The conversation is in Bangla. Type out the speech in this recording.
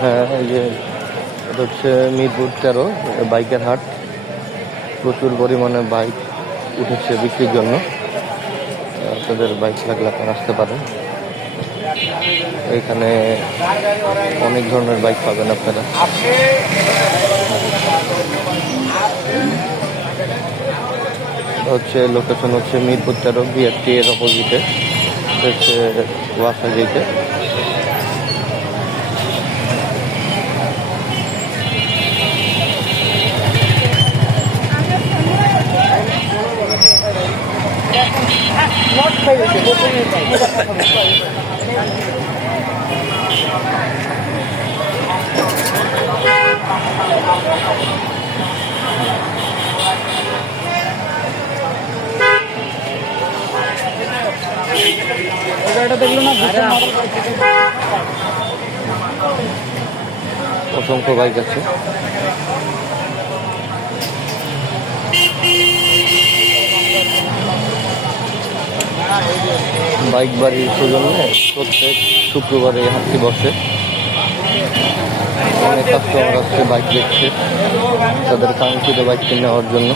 হ্যাঁ, এই যে এটা হচ্ছে মিরপুর 13 বাইকের হাট। প্রচুর পরিমাণে বাইক উঠেছে বিক্রির জন্য। আপনাদের বাইক লাগলে আপনারা আসতে পারেন। এখানে অনেক ধরনের বাইক পাবেন আপনারা। লোকেশন হচ্ছে মিরপুর 13 বিআরটি এর অপোজিটে হচ্ছে ওয়াসা গেটে। অসংখ্য বাইক আছে। বাইক বাড়ির সৌজন্যে প্রত্যেক শুক্রবারে এই হাটটি বসে। অনেক কাস্টমার আসছে বাইক দেখছে তাদের কাঙ্ক্ষিত বাইকটি নেওয়ার জন্য।